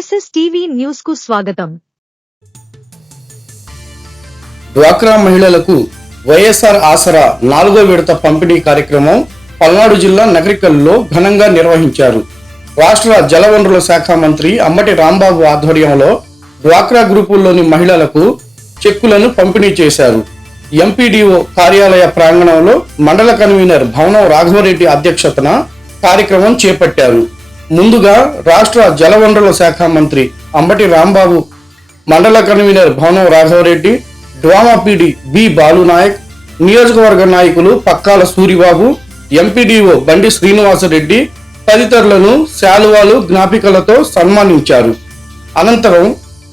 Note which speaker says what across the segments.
Speaker 1: SS TV న్యూస్కు స్వాగతం.
Speaker 2: డ్వాక్రా మహిళలకు వైఎస్ఆర్ ఆసరా నాలుగో విడత పంపిణీ కార్యక్రమం పల్నాడు జిల్లా నగరికల్లో ఘనంగా నిర్వహించారు. రాష్ట్ర జలవనరుల శాఖ మంత్రి అమ్మటి రాంబాబు ఆధ్వర్యంలో డ్వాక్రా గ్రూపుల్లోని మహిళలకు చెక్కులను పంపిణీ చేశారు. ఎంపీడీఓ కార్యాలయ ప్రాంగణంలో మండల కన్వీనర్ భవనం రాఘవరెడ్డి అధ్యక్షతన కార్యక్రమం చేపట్టారు. ముందుగా రాష్ట్ర జలవనరుల శాఖ మంత్రి అంబటి రాంబాబు మండల convener Bhavanam Raghavareddy DWAMA PD B Balunayak నియోజకవర్గ నాయకులు పక్కాల సూరిబాబు ఎంపీడీఓ బండి శ్రీనివాసరెడ్డి తదితరులను శాలువాలు జ్ఞాపికలతో సన్మానించారు. అనంతరం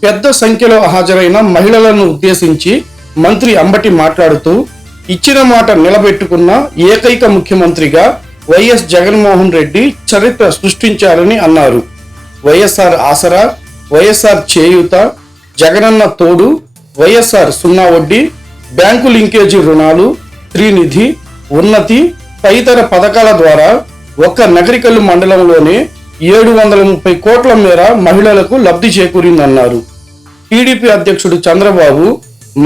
Speaker 2: పెద్ద సంఖ్యలో హాజరైన మహిళలను ఉద్దేశించి మంత్రి అంబటి మాట్లాడుతూ ఇచ్చిన మాట నిలబెట్టుకున్న ఏకైక ముఖ్యమంత్రిగా వైఎస్ జగన్మోహన్ రెడ్డి చరిత్ర సృష్టించారని అన్నారు. వైఎస్ఆర్ ఆసరా వైఎస్ఆర్ చేయూత జగనన్న తోడు వైఎస్ఆర్ సున్నా వడ్డీ బ్యాంకు లింకేజీ రుణాలు త్రినిధి ఉన్నతి తదితర పథకాల ద్వారా ఒక్క నగరికల్లు మండలంలోనే ఏడు వందల ముప్పై కోట్ల మేర మహిళలకు లబ్ధి చేకూరిందన్నారు. టీడీపీ అధ్యక్షుడు చంద్రబాబు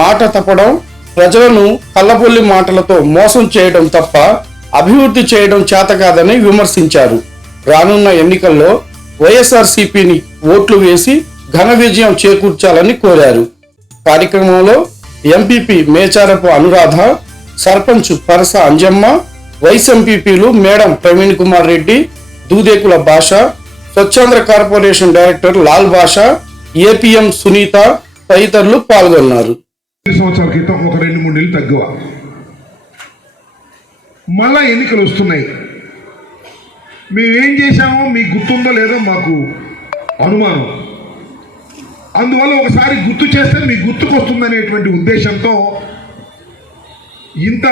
Speaker 2: మాట తప్పడం ప్రజలను కల్లబొల్లి మాటలతో మోసం చేయడం తప్ప అభివృద్ధి చేయడం చేతకాదని విమర్శించారు. రానున్న ఎన్నికల్లో వైఎస్ఆర్సీపీని ఓట్లు వేసి ఘన విజయం చేకూర్చాలని కోరారు. కార్యక్రమంలో ఎంపీపీ మేచారపు అనురాధ సర్పంచ్ పరస అంజమ్మ వైస్ ఎంపీపీలు మేడం ప్రవీణ్ కుమార్ రెడ్డి దూదేకుల భాష స్వచ్ఛాంధ్ర కార్పొరేషన్ డైరెక్టర్ లాల్ భాష ఏపీఎం సునీత తదితరులు పాల్గొన్నారు.
Speaker 3: సంవత్సరాల క్రితం ఒక రెండు మూడు నెలలు తగ్గువ. మళ్ళా ఎన్నికలు వస్తున్నాయి. మేమేం చేశామో మీకు గుర్తుందో లేదో మాకు అనుమానం. అందువల్ల ఒకసారి గుర్తు చేస్తే మీకు గుర్తుకొస్తుందనేటువంటి ఉద్దేశంతో ఇంత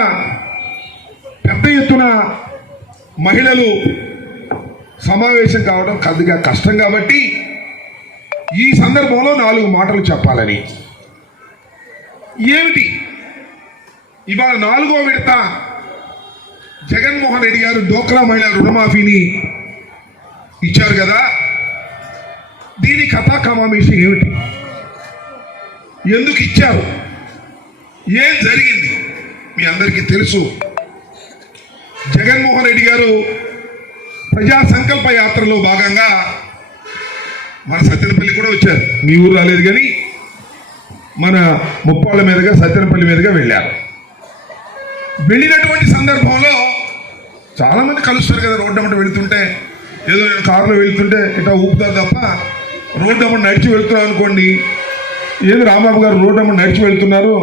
Speaker 3: పెద్ద ఎత్తున మహిళలు సమావేశం కావడం కొద్దిగా కష్టం కాబట్టి ఈ సందర్భంలో నాలుగు మాటలు చెప్పాలని. ఏమిటి? ఇవాళ నాలుగో విడత జగన్మోహన్ రెడ్డి గారు డోక్రా మహిళా రుణమాఫీని ఇచ్చారు కదా? దీని కథా కమామేషి ఏమిటి? ఎందుకు ఇచ్చారు? ఏం జరిగింది? మీ అందరికీ తెలుసు. జగన్మోహన్ రెడ్డి గారు ప్రజా సంకల్ప యాత్రలో భాగంగా మన సత్యనపల్లి కూడా వచ్చారు. మీ ఊరు రాలేదు కానీ మన ముప్పాళ్ళ మీదుగా సత్యనపల్లి మీదుగా వెళ్ళారు. వెళ్ళినటువంటి సందర్భంలో చాలామంది కలుస్తారు కదా రోడ్డు అమ్మట వెళుతుంటే. ఏదో నేను కారులో వెళ్తుంటే ఇట్లా ఊపుతారు తప్ప రోడ్డు అమ్మట నడిచి వెళ్తున్నాం అనుకోండి. ఏది రాంబాబు గారు రోడ్డు అమ్మట నడిచి వెళ్తున్నారు?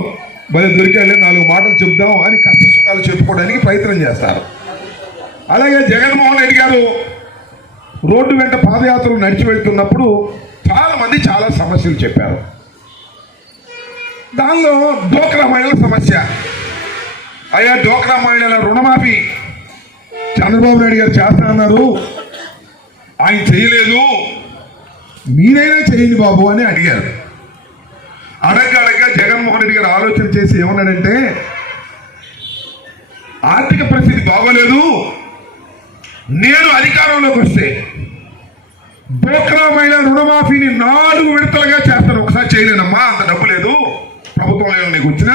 Speaker 3: భలే దొరికాలే నాలుగు మాటలు చెప్దాం అని కష్ట సుఖాలు చెప్పుకోవడానికి ప్రయత్నం చేస్తారు. అలాగే జగన్మోహన్ రెడ్డి గారు రోడ్డు వెంట పాదయాత్రలు నడిచి వెళ్తున్నప్పుడు చాలామంది చాలా సమస్యలు చెప్పారు. దానిలో డోక్రా మహిళల సమస్య. అయ్యా డోక్రా మహిళల రుణమాఫీ. చంద్రబాబు నాయుడు గారు చేస్తా అన్నారు ఆయన చేయలేదు. మీరైనా చేయండి బాబు అని అడిగారు. అడగ అడగ జగన్మోహన్ రెడ్డి గారు ఆలోచన చేసి ఏమన్నాడంటే ఆర్థిక పరిస్థితి బాగోలేదు. నేను అధికారంలోకి వస్తే డోక్రా రుణమాఫీని నాలుగు విడతలుగా చేస్తాను. ఒకసారి చేయలేనమ్మా అంత డబ్బు లేదు. ప్రభుత్వం నీకు వచ్చినా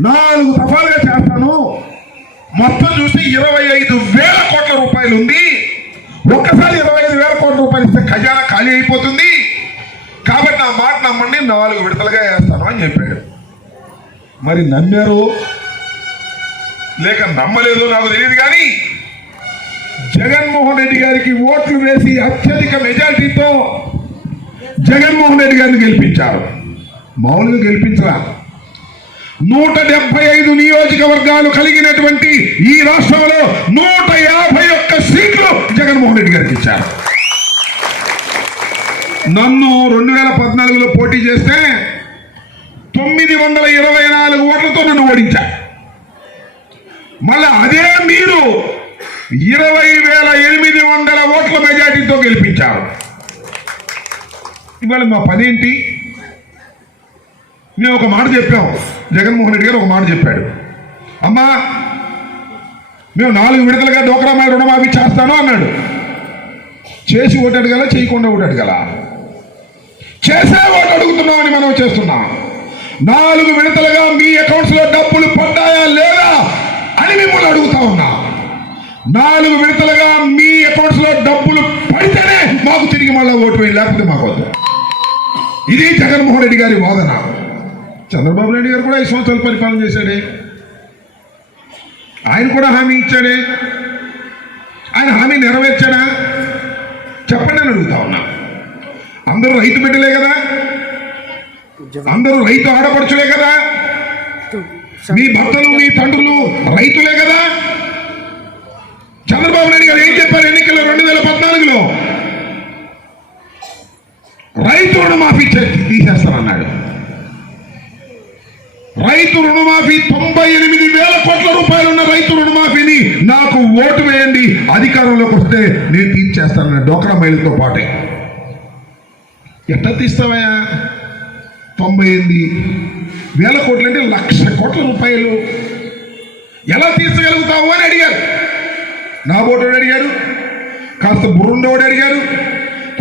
Speaker 3: నాలుగు దఫాలుగా చేస్తాను. మొత్తం చూస్తే ఇరవై ఐదు వేల కోట్ల రూపాయలు ఉంది. ఒక్కసారి ఇరవై ఐదు వేల కోట్ల రూపాయలు ఇస్తే ఖజానా ఖాళీ అయిపోతుంది. కాబట్టి నా మాట నమ్మండి నాలుగు విడతలుగా వేస్తాను అని చెప్పాడు. మరి నమ్మారు? లేక నమ్మలేదు నాకు తెలియదు కానీ జగన్మోహన్ రెడ్డి గారికి ఓట్లు వేసి అత్యధిక మెజారిటీతో జగన్మోహన్ రెడ్డి గారిని గెలిపించారు. మామూలుగా గెలిపించరా నూట డెబ్బై ఐదు నియోజకవర్గాలు కలిగినటువంటి ఈ రాష్ట్రంలో నూట యాభై ఒక్క సీట్లు జగన్మోహన్ రెడ్డి గారికి ఇచ్చారు. నన్ను రెండు వేల పద్నాలుగులో పోటీ చేస్తే తొమ్మిది వందల ఇరవై నాలుగు ఓట్లతో నన్ను ఓడించా మళ్ళీ అదే మీరు ఇరవై వేల ఎనిమిది వందల ఓట్ల మెజార్టీతో గెలిపించారు. ఇవాళ మా పదేంటి? మేము ఒక మాట చెప్పాం. జగన్మోహన్ రెడ్డి గారు ఒక మాట చెప్పాడు. అమ్మా మేము నాలుగు విడతలుగా డోక్రా మీద రుణమాఫీ చేస్తాను అన్నాడు. చేసి ఓటు అడగల చేయకుండా ఓటు అడగల చేసే ఓటు అడుగుతున్నామని మనం చేస్తున్నాం. నాలుగు విడతలుగా మీ అకౌంట్స్లో డబ్బులు పడ్డాయా లేదా అని మిమ్మల్ని అడుగుతా ఉన్నా. నాలుగు విడతలుగా మీ అకౌంట్స్లో డబ్బులు పడితేనే మాకు తిరిగి మళ్ళీ ఓటు వేయండి లేకపోతే మాకు వద్దు. ఇది జగన్మోహన్ రెడ్డి గారి వాదన. చంద్రబాబు నాయుడు గారు కూడా ఐదు సంవత్సరాలు పరిపాలన చేశాడే. ఆయన కూడా హామీ ఇచ్చాడే. ఆయన హామీ నెరవేర్చాడా? చెప్పండి అని అడుగుతా ఉన్నా. అందరూ రైతు బిడ్డలే కదా? అందరూ రైతు ఆడపడుచులే కదా? మీ భర్తలు మీ తండ్రులు రైతులే కదా? చంద్రబాబు నాయుడు గారు ఏం చెప్పారు ఎన్నికల్లో? రెండు వేల పద్నాలుగులో? రైతు రుణమాఫీ చే- తీసేస్తానన్నాడు. రైతు రుణమాఫీ తొంభై ఎనిమిది వేల కోట్ల రూపాయలు ఉన్న రైతు రుణమాఫీని నాకు ఓటు వేయండి. అధికారంలోకి వస్తే నేను తీర్చేస్తానన్న డోక్రా మైలుతో పాటే. ఎట్లా తీస్తావయ్యా తొంభై ఎనిమిది వేల కోట్లు అంటే లక్ష కోట్ల రూపాయలు. ఎలా తీర్చగలుగుతావు అని అడిగారు. నా ఓటు అడిగారు? కాస్త బుర్రుండోడు అడిగారు.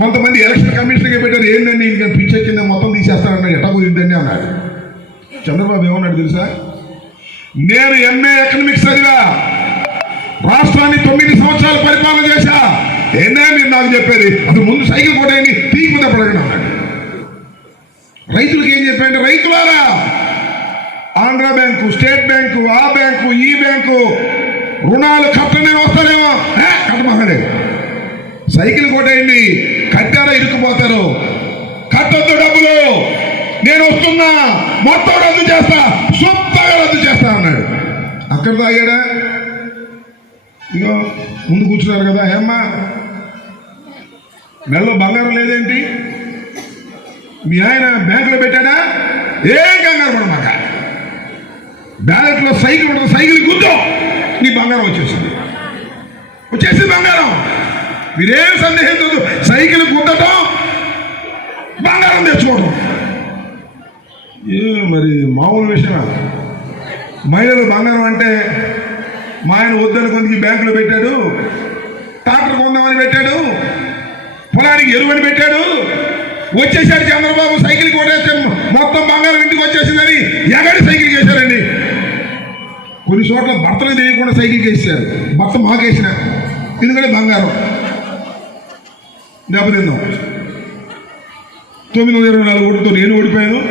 Speaker 3: కొంతమంది ఎలక్షన్ కమిషన్గా పెట్టారు. ఏంటండి ఇంకా పిచ్చెక్కింది మొత్తం తీసేస్తారన్నాడు. ఎట్లా కుదిరిందండి అన్నాడు. చంద్రబాబు ఏమన్నాడు తెలుసా? నేను ఎంఏ ఎకనామిక్స్ చదివా రాష్ట్రాన్ని తొమ్మిది సంవత్సరాలు పరిపాలన చేశా. ఏందే మీరు నాకు చెప్పేది? అది ముందు సైకిల్ కొట్టేయండి పీక్ మీద పడగండి అన్నాడు. రైతులకు ఏం చెప్పాడు రైతులారా ఆంధ్ర బ్యాంకు స్టేట్ బ్యాంకు ఆ బ్యాంకు ఈ బ్యాంకు రుణాలు కట్టనే వస్తారేమో. ఏ, సైకిల్ కొట్టేయండి కట్టారా ఇరుక్కుపోతారు. కట్టద్దు డబ్బులు. నేను వస్తున్నా మొత్తం రద్దు చేస్తా సొంతగా రద్దు చేస్తా అన్నాడు. అక్కడ తాగాడా? ఇగో ముందు కూర్చున్నారు కదా ఏమ్మా? మెడలో బంగారం లేదేంటి? మీ ఆయన బ్యాంకులో పెట్టాడా? ఏం కంగారు పడమాక. బ్యాలెట్లో సైకిల్ ఉంటుంది సైకిల్ గుద్దు నీ బంగారం వచ్చేసింది. వచ్చేసింది బంగారం. మీరేం సందేహించదు సైకిల్ గుద్దటం బంగారం తెచ్చుకోవడం ఏ మరి మామూలు విషయమా మహిళలు బంగారం అంటే మా ఆయన వద్దని కొందికి బ్యాంకులో పెట్టాడు ట్రాక్టర్ కొందామని పెట్టాడు పొలానికి ఎరువని పెట్టాడు వచ్చేసాడు చంద్రబాబు సైకిల్ కొట్టేస్తే మొత్తం బంగారం ఇంటికి వచ్చేసిందని ఎగడి సైకిల్ చేశారండి. కొన్ని చోట్ల భర్తలు తెలియకుండా సైకిల్ చేశారు. భర్త మాకేసిన ఎందుకంటే బంగారం. దెబ్బతిందాం తొమ్మిది వందల ఇరవై నాలుగు ఓటుతో నేను ఓడిపోయాను.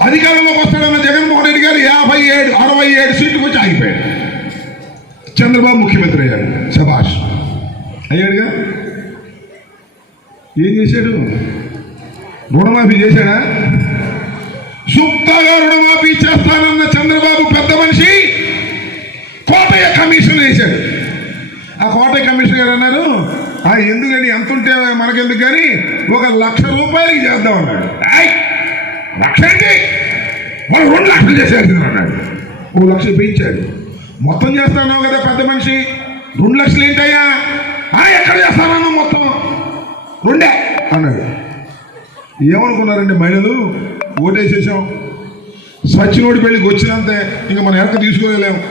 Speaker 3: అధికారంలోకి వస్తాడన్న జగన్మోహన్ రెడ్డి గారు యాభై ఏడు అరవై ఏడు సీట్లు వచ్చి ఆగిపోయాడు. చంద్రబాబు ముఖ్యమంత్రి అయ్యాడు సభాష్. అయ్యాడుగా? ఏం చేశాడు? రుణమాఫీ చేశాడా? సుప్తాగా రుణమాఫీ చేస్తానన్న చంద్రబాబు పెద్ద మనిషి కోటయ్య కమిషన్ వేశాడు ఆ కోటయ్య కమిషన్ గారు అన్నారు "ఆ, ఎందుకని ఎంత ఉంటే మనకెందుకు కానీ ఒక లక్ష రూపాయలకి చేద్దాం అన్నాడు. లక్ష ఏంటి వాళ్ళు రెండు లక్షలు చేసేది అన్నాడు. ఓ లక్ష పెంచాడు మొత్తం చేస్తాను కదా పెద్ద మనిషి. రెండు లక్షలు ఏంటయ్యా? "ఆ, ఎక్కడ చేస్తానన్నా మొత్తం? రెండే అన్నాడు. ఏమనుకున్నారండి మహిళలు? ఓటేసేసాం. సచ్చినోడి పెళ్ళికి వచ్చినంతే ఇంకా మనం వెనక తీసుకోలేము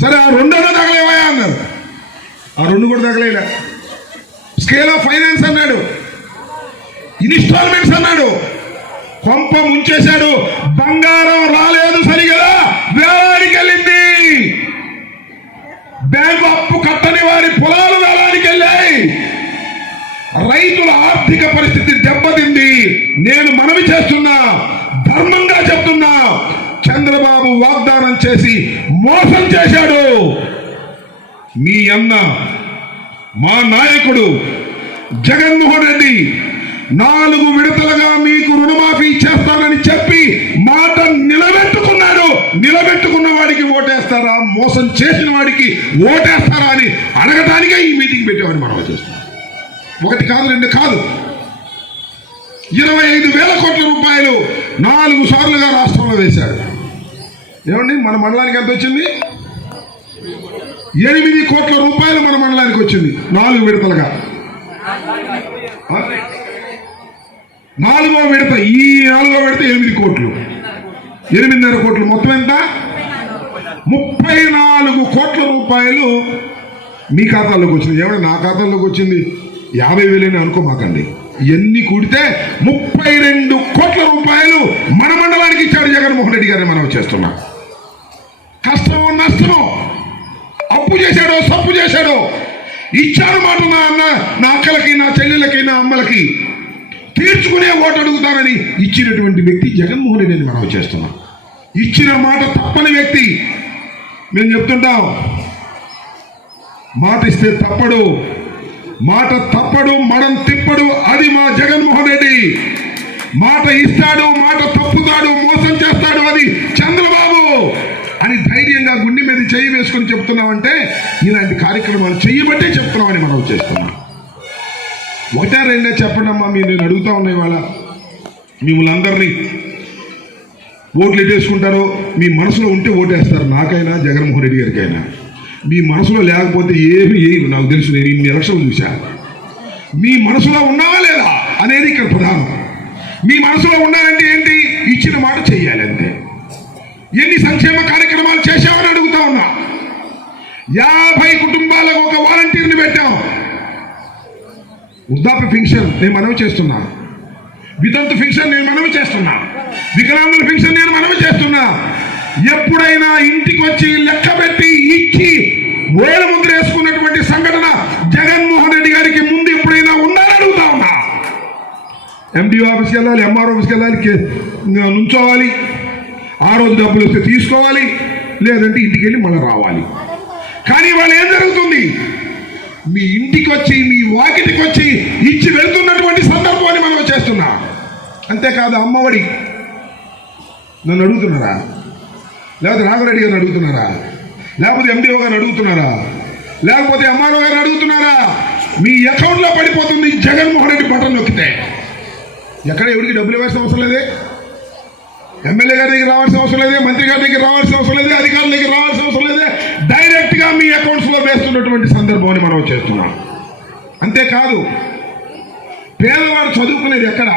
Speaker 3: సరే ఆ రెండోనే తగలేవయా అన్నారు. ఆ రెండు కూడా తగలేలే. స్కేల్ ఆఫ్ ఫైనాన్స్ అన్నాడు. ఇన్స్టాల్మెంట్స్ అన్నాడు. కొంప ముంచేశాడు. బంగారం రాలేదు సరిగదా వేలానికి వెళ్ళింది బ్యాంకు అప్పు కట్టని వారి పొలాలు వేలానికి వెళ్ళాయి రైతుల ఆర్థిక పరిస్థితి దెబ్బతింది. నేను మనవి చేస్తున్నా ధర్మంగా చెప్తున్నా. చంద్రబాబు వాగ్దానం చేసి మోసం చేశాడు. మీ అన్న మా నాయకుడు జగన్మోహన్ రెడ్డి నాలుగు విడతలుగా మీకు రుణమాఫీ చేస్తానని చెప్పి మాట నిలబెట్టుకున్నాడు. నిలబెట్టుకున్న వాడికి ఓటేస్తారా? మోసం చేసిన వాడికి ఓటేస్తారా అని అడగటానికే ఈ మీటింగ్ పెట్టామని మనం చేస్తున్నాం ఒకటి కాదు రెండు కాదు. ఇరవై ఐదు వేల కోట్ల రూపాయలు నాలుగు సార్లుగా రాష్ట్రంలో వేశాడు. ఏమండి మన మండలానికి ఎంత వచ్చింది? ఎనిమిది కోట్ల రూపాయలు మన మండలానికి వచ్చింది నాలుగు విడతలుగా. నాలుగో విడత ఈ నాలుగో విడత ఎనిమిది కోట్లు. ఎనిమిదిన్నర కోట్లు మొత్తం ఎంత? ముప్పై నాలుగు కోట్ల రూపాయలు మీ ఖాతాలోకి వచ్చింది. ఏమంటే నా ఖాతాలోకి వచ్చింది? యాభై వేలని అనుకోమాకండి ఎన్ని కూడితే ముప్పై రెండు కోట్ల రూపాయలు మన మండలానికి ఇచ్చాడు జగన్మోహన్ రెడ్డి గారిని మనం చేస్తున్నాం. కష్టమో నష్టమో? అప్పు చేశాడో సప్పు చేశాడో? ఇచ్చాడు మాట నా అన్న నా అక్కలకి నా చెల్లెలకి నా అమ్మలకి. తీర్చుకునే ఓటు అడుగుతానని ఇచ్చినటువంటి వ్యక్తి జగన్మోహన్ రెడ్డిని మనం చేస్తున్నాం. ఇచ్చిన మాట తప్పని వ్యక్తి. మేము చెప్తుంటాం మాట ఇస్తే తప్పడు మాట తప్పడు మనం తిప్పడు అది మా జగన్మోహన్ రెడ్డి. మాట ఇస్తాడు మాట తప్పుతాడు మోసం చేస్తాడు అది చంద్రబాబు. అని ధైర్యంగా గుండె మీద చేయి వేసుకొని చెప్తున్నామంటే ఇలాంటి కార్యక్రమాలు చేయబట్టే చెప్తున్నామని మనం చేస్తున్నాం. ఒకటే రెండే చెప్పండి అమ్మా మీరు నేను అడుగుతా ఉన్నా ఇవాళ. మిమ్మల్ని అందరినీ ఓట్లు ఎట్టేసుకుంటారో మీ మనసులో ఉంటే ఓటేస్తారు. నాకైనా జగన్మోహన్ రెడ్డి గారికైనా. మీ మనసులో లేకపోతే ఏమి ఏమి నాకు తెలుసు నేను ఇన్ని ఎలక్షన్లు చూశా. మీ మనసులో ఉన్నావా లేదా అనేది ఇక్కడ ప్రధానం. మీ మనసులో ఉన్నారంటే ఏంటి? ఇచ్చిన మాట చేయాలి అంతే. ఎన్ని సంక్షేమ కార్యక్రమాలు చేశామని అడుగుతా ఉన్నా. యాభై కుటుంబాలకు ఒక వాలంటీర్ని పెట్టాం. వృద్ధాప్య ఫింక్షన్ నేను మనవి చేస్తున్నా. వితంతు ఫింక్షన్ నేను మనవి చేస్తున్నా. వికలాంగుల ఫింక్షన్ నేను మనవి చేస్తున్నా. ఎప్పుడైనా ఇంటికి వచ్చి లెక్క పెట్టి ఇచ్చి వేల ముద్ర వేసుకున్నటువంటి సంఘటన జగన్మోహన్ రెడ్డి గారికి ముందు ఎప్పుడైనా ఉండాలని అడుగుతా ఉన్నా. ఎండి ఆఫీస్కి వెళ్ళాలి ఎంఆర్ ఆఫీస్కి వెళ్ళాలి నుంచోవాలి. ఆ రోజు డబ్బులు వస్తే తీసుకోవాలి. లేదంటే ఇంటికి వెళ్ళి మళ్ళీ రావాలి. కానీ వాళ్ళు ఏం జరుగుతుంది? మీ ఇంటికి వచ్చి మీ వాకిటికి వచ్చి ఇచ్చి వెళ్తున్నటువంటి సందర్భాన్ని మనం చేస్తున్నా. అంతేకాదు అమ్మఒడి. నన్ను అడుగుతున్నారా? లేకపోతే నాగరెడ్డి గారిని అడుగుతున్నారా? లేకపోతే ఎండిఓ గారిని అడుగుతున్నారా? లేకపోతే ఎంఆర్ఓ గారిని అడుగుతున్నారా? మీ అకౌంట్లో పడిపోతుంది జగన్మోహన్ రెడ్డి బటన్ నొక్కితే. ఎక్కడ ఎవరికి డబ్బులు ఇవ్వాల్సిన అవసరం లేదే? ఎమ్మెల్యే గారి దగ్గర రావాల్సిన అవసరం లేదే? మంత్రి గారి దగ్గర రావాల్సిన అవసరం లేదే? అధికారుల దగ్గర రావాల్సిన అకౌంట్స్లో వేస్తున్నటువంటి సందర్భాన్ని మనం చేస్తున్నాం. అంతేకాదు పేదవాడు చదువుకునేది ఎక్కడ?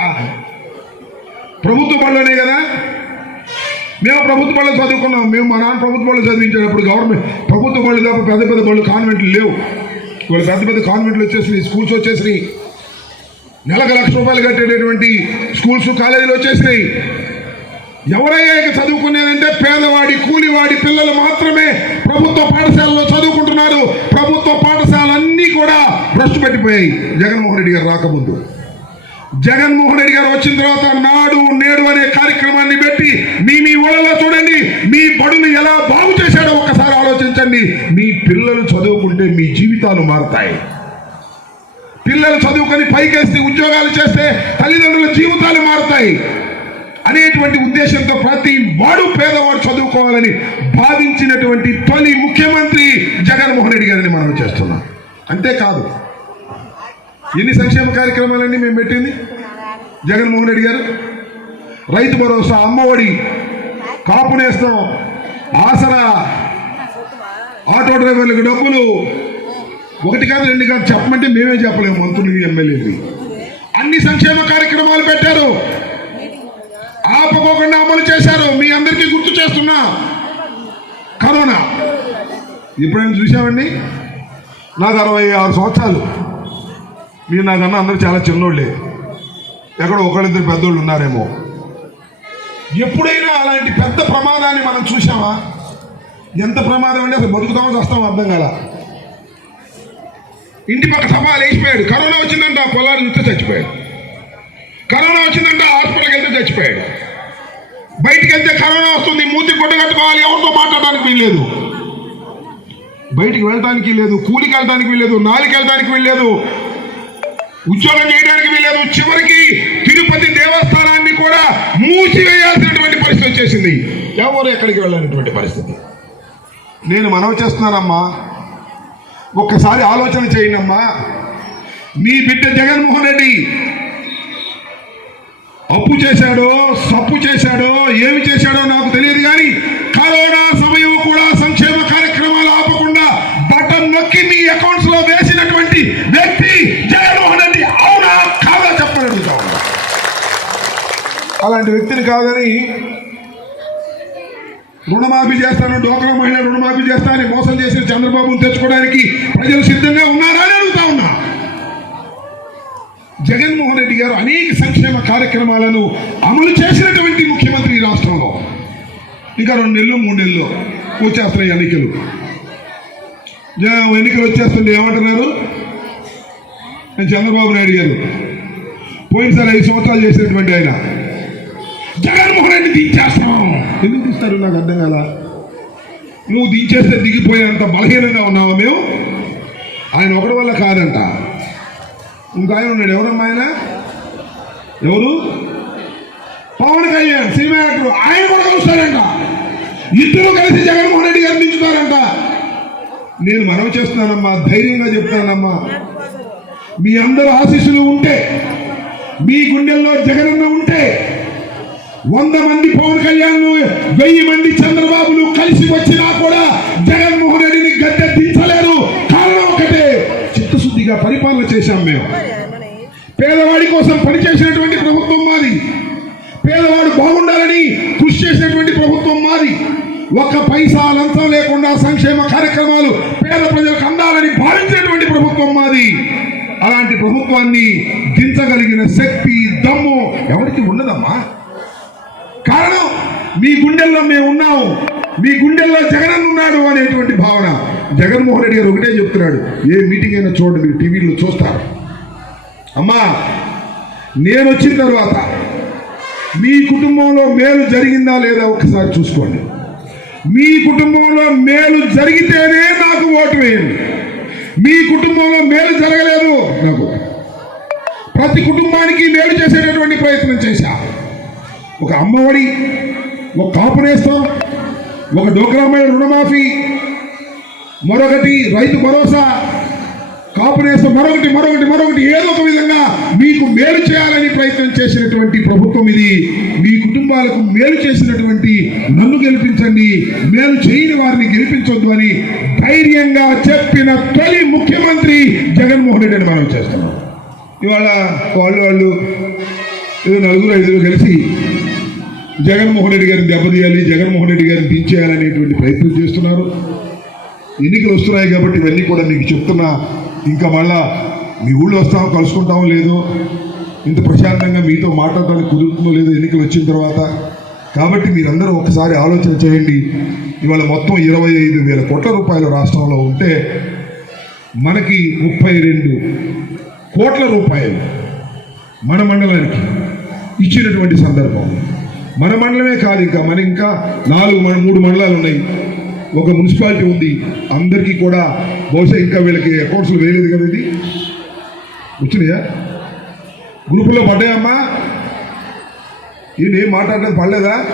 Speaker 3: ప్రభుత్వ బడిలోనే కదా. మేము ప్రభుత్వ బళ్ళు చదువుకున్నాం. మేము మా నాన్న ప్రభుత్వ బళ్ళు చదివించేటప్పుడు గవర్నమెంట్ ప్రభుత్వ బళ్ళు తప్ప పెద్ద పెద్ద బళ్ళు కాన్వెంట్లు లేవు. ఇవాళ పెద్ద పెద్ద కాన్వెంట్లు వచ్చేసినాయి స్కూల్స్ వచ్చేసినాయి. నెలకు లక్ష రూపాయలు కట్టేటటువంటి స్కూల్స్ కాలేజీలు వచ్చేసినాయి. ఎవరైనా చదువుకునేదంటే పేదవాడి కూలివాడి పిల్లలు మాత్రమే ప్రభుత్వ పాఠశాలలో ఉన్నారు ప్రభుత్వ పాఠశాలన్నీ కూడా భ్రష్టు పెట్టిపోయాయి. జగన్మోహన్ రెడ్డి గారు రాకముందు. జగన్మోహన్ రెడ్డి గారు వచ్చిన తర్వాత నాడు నేడు అనే కార్యక్రమాన్ని పెట్టి మీ మీ ఊళ్ళలో చూడండి మీ బడులు ఎలా బాగు చేశాడో ఒకసారి ఆలోచించండి. మీ పిల్లలు చదువుకుంటే మీ జీవితాలు మారుతాయి. పిల్లలు చదువుకొని పైకేస్తే ఉద్యోగాలు చేస్తే తల్లిదండ్రుల జీవితాలు మారుతాయి. అనేటువంటి ఉద్దేశంతో ప్రతి వాడు పేదవాడు చదువుకోవాలని భావించినటువంటి తొలి ముఖ్యమంత్రి రెడ్డి గారిని మనం చేస్తున్నాం. అంతేకాదు ఎన్ని సంక్షేమ కార్యక్రమాలన్నీ మేము పెట్టింది? జగన్మోహన్ రెడ్డి గారు? రైతు భరోసా అమ్మఒడి కాపు నేస్తాం ఆసరా ఆటో డ్రైవర్లకు డబ్బులు. ఒకటి కాదు రెండు కాదు చెప్పమంటే మేమే చెప్పలేము మంత్రులు ఎమ్మెల్యేలు. అన్ని సంక్షేమ కార్యక్రమాలు పెట్టారు. ఆపకోకుండా అమలు చేశారు. మీ అందరికీ గుర్తు చేస్తున్నా. కరోనా. ఎప్పుడైనా చూసామండి నాకు అరవై ఆరు సంవత్సరాలు. మీరు నాకన్నా అందరూ చాలా చిన్నోళ్ళే. ఎక్కడో ఒకళ్ళిద్దరు పెద్దోళ్ళు ఉన్నారేమో. ఎప్పుడైనా అలాంటి పెద్ద ప్రమాదాన్ని మనం చూసామా ఎంత ప్రమాదం అంటే అసలు బతుకుతామో వస్తామో అర్థం కాల. ఇంటి పక్క సభా లేచిపోయాడు. కరోనా వచ్చిందంట పొలాలు చూస్తే చచ్చిపోయాడు. కరోనా వచ్చిందంట హాస్పిటల్కి వెళ్తే చచ్చిపోయాడు. బయటికి వెళ్తే కరోనా వస్తుంది మూతి గుడ్డ కట్టుకోవాలి ఎవరితో మాట్లాడడానికి వీల్లేదు. బయటికి వెళ్ళడానికి లేదు కూలికి వెళ్ళడానికి వీల్లేదు నాలికి వెళ్ళడానికి వీల్లేదు ఉద్యోగం చేయడానికి వీల్లేదు చివరికి తిరుపతి దేవస్థానాన్ని కూడా మూసివేయాల్సినటువంటి పరిస్థితి వచ్చేసింది. ఎవరు ఎక్కడికి వెళ్ళాలనేటువంటి పరిస్థితి? నేను మనవి చేస్తున్నానమ్మా. ఒక్కసారి ఆలోచన చేయండి అమ్మా మీ బిడ్డ జగన్మోహన్ రెడ్డి అప్పు చేశాడో సప్పు చేశాడో ఏమి చేశాడో నాకు తెలియదు కానీ కరోనా సమయం కూడా సంక్షేమ కార్యక్రమాలు ఆపకుండా బటన్ నొక్కి మీ అకౌంట్స్లో వేసినటువంటి వ్యక్తి జగన్మోహన్ రెడ్డి అవునా కాదా చెప్పని అడుగుతా ఉన్నా. అలాంటి వ్యక్తిని కాదని రుణమాఫీ చేస్తాను డోక్రా మహిళ రుణమాఫీ చేస్తానని మోసం చేసిన చంద్రబాబును తెచ్చుకోవడానికి ప్రజలు సిద్ధంగా ఉన్నారా అని అడుగుతా ఉన్నా. జగన్మోహన్ రెడ్డి గారు అనేక సంక్షేమ కార్యక్రమాలను అమలు చేసినటువంటి ముఖ్యమంత్రి ఈ రాష్ట్రంలో. ఇంకా రెండు నెలలు మూడు నెలలు వచ్చేస్తున్నాయి ఎన్నికలు. జ- ఎన్నికలు వచ్చేస్తుంటే ఏమంటున్నారు? నేను చంద్రబాబు నాయుడు గారు. పోయినసారి ఐదు సంవత్సరాలు చేసినటువంటి ఆయన. రెడ్డి దించేస్తాం. ఎందుకు తీస్తారు నాకు అర్థం కదా నువ్వు దించేస్తే దిగిపోయేంత బలహీనంగా ఉన్నావా మేము? ఆయన ఒకటి వల్ల కాదంట. ఇంకో ఆయన ఉన్నాడు. ఎవరమ్మా ఆయన? ఎవరు? Pawan Kalyan cinema actor. ఆయన కూడా కలుస్తారంట ఇద్దరు కలిసి జగన్మోహన్ రెడ్డి గారు దించుతారంట. నేను మనవి చేస్తున్నానమ్మా. ధైర్యంగా చెప్తానమ్మా మీ అందరు ఆశీస్సులు ఉంటే మీ గుండెల్లో జగనన్న ఉంటే వంద మంది పవన్ కళ్యాణ్ వెయ్యి మంది చంద్రబాబులు కలిసి వచ్చినా కూడా జగన్మోహన్ రెడ్డిని గద్దె దించలేరు కారణం ఒకటే చిత్తశుద్ధిగా పరిపాలన చేశాం మేము. పేదవాడి కోసం పనిచేసినటువంటి ప్రభుత్వం మాది. పేదవాడు బాగుండాలని కృషి చేసినటువంటి ప్రభుత్వం మాది. ఒక్క పైసా లంచం లేకుండా సంక్షేమ కార్యక్రమాలు పేద ప్రజలకు అందాలని భావించేటువంటి ప్రభుత్వం మాది. అలాంటి ప్రభుత్వాన్ని దించగలిగిన శక్తి దమ్ము ఎవరికి ఉండదమ్మా? కారణం మీ గుండెల్లో మేము ఉన్నాము. మీ గుండెల్లో జగన్ ఉన్నాడు అనేటువంటి భావన. జగన్మోహన్ రెడ్డి గారు ఒకటే చెప్తున్నాడు ఏ మీటింగ్ అయినా చూడండి మీరు టీవీలో చూస్తారు. అమ్మా నేను వచ్చిన తర్వాత మీ కుటుంబంలో మేలు జరిగిందా లేదా ఒకసారి చూసుకోండి. మీ కుటుంబంలో మేలు జరిగితేనే నాకు ఓటు వేయండి. మీ కుటుంబంలో మేలు జరగలేదు నాకు. ప్రతి కుటుంబానికి మేలు చేసేటటువంటి ప్రయత్నం చేశా. ఒక అమ్మఒడి ఒక కాపునేస్తాం ఒక డోక్రామైన రుణమాఫీ మరొకటి రైతు భరోసా కాపునేస్తాం మరొకటి మరొకటి మరొకటి ఏదో ఒక విధంగా మీకు మేలు చేయాలని ప్రయత్నం చేసినటువంటి ప్రభుత్వం ఇది. మీ కుటుంబాలకు మేలు చేసినటువంటి నన్ను గెలిపించండి మేలు చేయని వారిని గెలిపించొద్దు అని ధైర్యంగా చెప్పిన తొలి ముఖ్యమంత్రి జగన్మోహన్ రెడ్డి అని మనం చేస్తున్నాం. ఇవాళ వాళ్ళు వాళ్ళు నలుగురు ఐదుగురు కలిసి జగన్మోహన్ రెడ్డి గారిని దెబ్బతీయాలి జగన్మోహన్ రెడ్డి గారిని దించేయాలనేటువంటి ప్రయత్నం చేస్తున్నారు. ఎన్నికలు వస్తున్నాయి కాబట్టి ఇవన్నీ కూడా మీకు చెప్తున్నా. ఇంకా మళ్ళా మీ ఊళ్ళో వస్తాం కలుసుకుంటామో లేదో ఇంత ప్రశాంతంగా మీతో మాట్లాడడానికి కుదురుతుందో లేదో ఎన్నికలు వచ్చిన తర్వాత. కాబట్టి మీరందరూ ఒకసారి ఆలోచన చేయండి. ఇవాళ మొత్తం ఇరవై ఐదు వేల కోట్ల రూపాయల రాష్ట్రంలో ఉంటే మనకి ముప్పై రెండు కోట్ల రూపాయలు మన మండలానికి ఇచ్చినటువంటి సందర్భం. మన మండలమే కాదు ఇంకా. మన ఇంకా నాలుగు మూడు మండలాలు ఉన్నాయి. ఒక మున్సిపాలిటీ ఉంది. అందరికీ కూడా బహుశా ఇంకా వీళ్ళకి అకౌంట్స్లో వేయలేదు కదా ఇది? వచ్చినాయా? గ్రూపుల్లో పడ్డాయమ్మా? ఈయన ఏం మాట్లాడలేదు పడలేదా?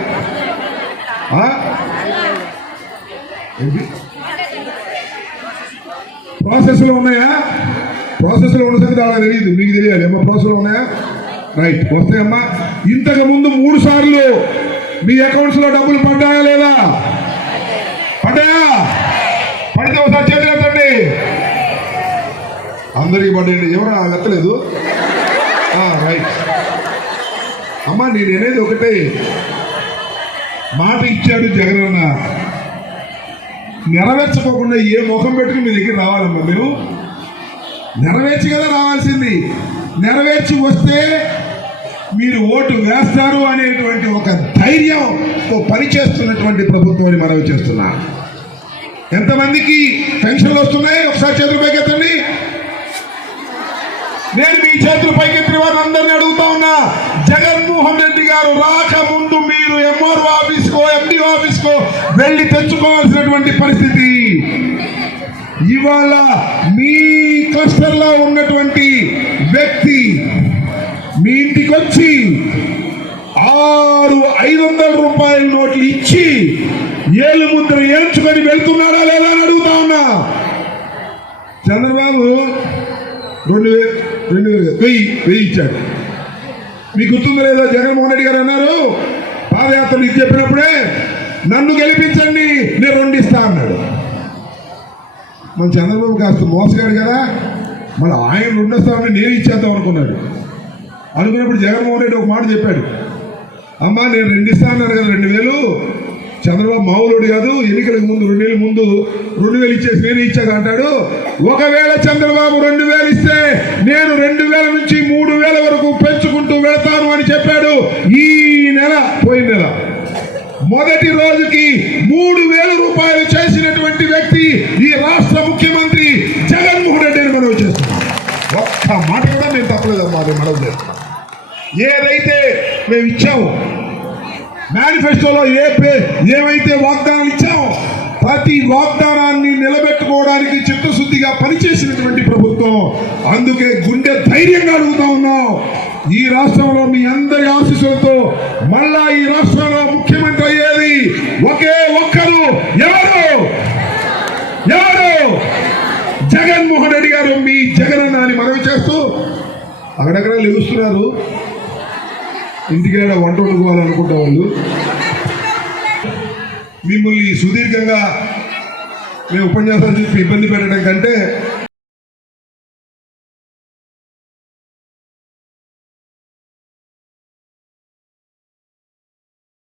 Speaker 3: ప్రాసెస్లో ఉన్నాయా? ప్రాసెస్లో ఉన్న సంగతి అలా తెలియదు. మీకు తెలియాలి. ఏమో ప్రాసెస్లో ఉన్నాయా? రైట్ వస్తాయమ్మా. ఇంతకు ముందు మూడు సార్లు మీ అకౌంట్స్లో డబ్బులు పడ్డాయా లేదా? పడ్డాయా? పడితే ఒకసారి చేతులు ఎత్తండి. అందరికీ పడ్డాయండి. ఎవరు ఎత్తలేదు? రైట్ అమ్మా నేను అనేది ఒకటే. మాట ఇచ్చాడు జగనన్న నెరవేర్చకోకుండా ఏ ముఖం పెట్టుకుని మీ దగ్గర రావాలమ్మా మీరు? నెరవేర్చి కదా రావాల్సింది. నెరవేర్చి వస్తే మీరు ఓటు వేస్తారు అనేటువంటి ఒక ధైర్యంతో పనిచేస్తున్నటువంటి ప్రభుత్వాన్ని మనవి చేస్తున్నా. ఎంతమందికి పెన్షన్లు వస్తున్నాయి? ఒకసారి చేతులు పైకెత్తండి. నేను మీ చేతులు పైకెత్తిన వారిని అందరినీ అడుగుతా ఉన్నా. జగన్మోహన్ రెడ్డి గారు రాకముందు మీరు ఎంఆర్ఓ ఆఫీస్కో ఎండి ఆఫీస్కో వెళ్ళి తెచ్చుకోవాల్సినటువంటి పరిస్థితి. ఇవాళ మీ క్లస్టర్లో ఉన్నటువంటి వ్యక్తి మీ ఇంటికి వచ్చి ఆరు ఐదు వందల రూపాయల నోట్లు ఇచ్చి ఏళ్ళు ముద్ర ఏడ్చుకొని వెళ్తున్నాడా లేదా అని అడుగుతా ఉన్నా. చంద్రబాబు రెండు రెండు వెయ్యి వెయ్యి ఇచ్చాడు. మీకు గుర్తుందో లేదో జగన్మోహన్ రెడ్డి గారు అన్నారు పాదయాత్రలు ఇది చెప్పినప్పుడే నన్ను గెలిపించండి నేను రెండు ఇస్తా అన్నాడు. మన చంద్రబాబు కాస్త మోసగాడు కదా మళ్ళీ ఆయన రెండు వస్తామని నేను ఇచ్చేద్దాం అనుకున్నాడు. అనుకున్నప్పుడు జగన్మోహన్ రెడ్డి ఒక మాట చెప్పాడు. అమ్మ నేను రెండు ఇస్తాను కదా రెండు వేలు చంద్రబాబు మామూలుడు కాదు ఎన్నికలకు ముందు రెండు వేలు ముందు రెండు వేలు ఇచ్చేసి నేను ఇచ్చేది అంటాడు. ఒకవేళ చంద్రబాబు రెండు వేలు ఇస్తే నేను రెండు వేల నుంచి మూడు వేల వరకు పెంచుకుంటూ వెళతాను అని చెప్పాడు. ఈ నెల పోయిన నెల. మొదటి రోజుకి మూడు వేల రూపాయలు చేసినటువంటి వ్యక్తి ఈ రాష్ట్ర ముఖ్యమంత్రి జగన్మోహన్ రెడ్డిని మనం చేస్తున్నాం ఒక్క మాట కూడా నేను తప్పలేదమ్మా అది మనం చేస్తున్నాం. ఏదైతే మేము ఇచ్చాము మేనిఫెస్టోలో ఏ పే ఏమైతే వాగ్దానం ఇచ్చామో ప్రతి వాగ్దానాన్ని నిలబెట్టుకోవడానికి చిత్తశుద్ధిగా పనిచేసినటువంటి ప్రభుత్వం అందుకే గుండె ధైర్యంగా అడుగుతా ఉన్నాం. ఈ రాష్ట్రంలో మీ అందరి ఆశీస్సులతో మళ్ళా ఈ రాష్ట్రంలో ముఖ్యమంత్రి అయ్యేది ఒకే ఒక్కరు ఎవరు? ఎవరు? జగన్మోహన్ రెడ్డి గారు మీ జగన్ అని మనవి చేస్తూ అక్కడక్కడ లెగుస్తున్నారు ఇంటికాడ వంట వండుకోవాలనుకుంటా వాళ్ళు మిమ్మల్ని సుదీర్ఘంగా మేము ఉపన్యాసాలు చెప్పి ఇబ్బంది పెట్టడం కంటే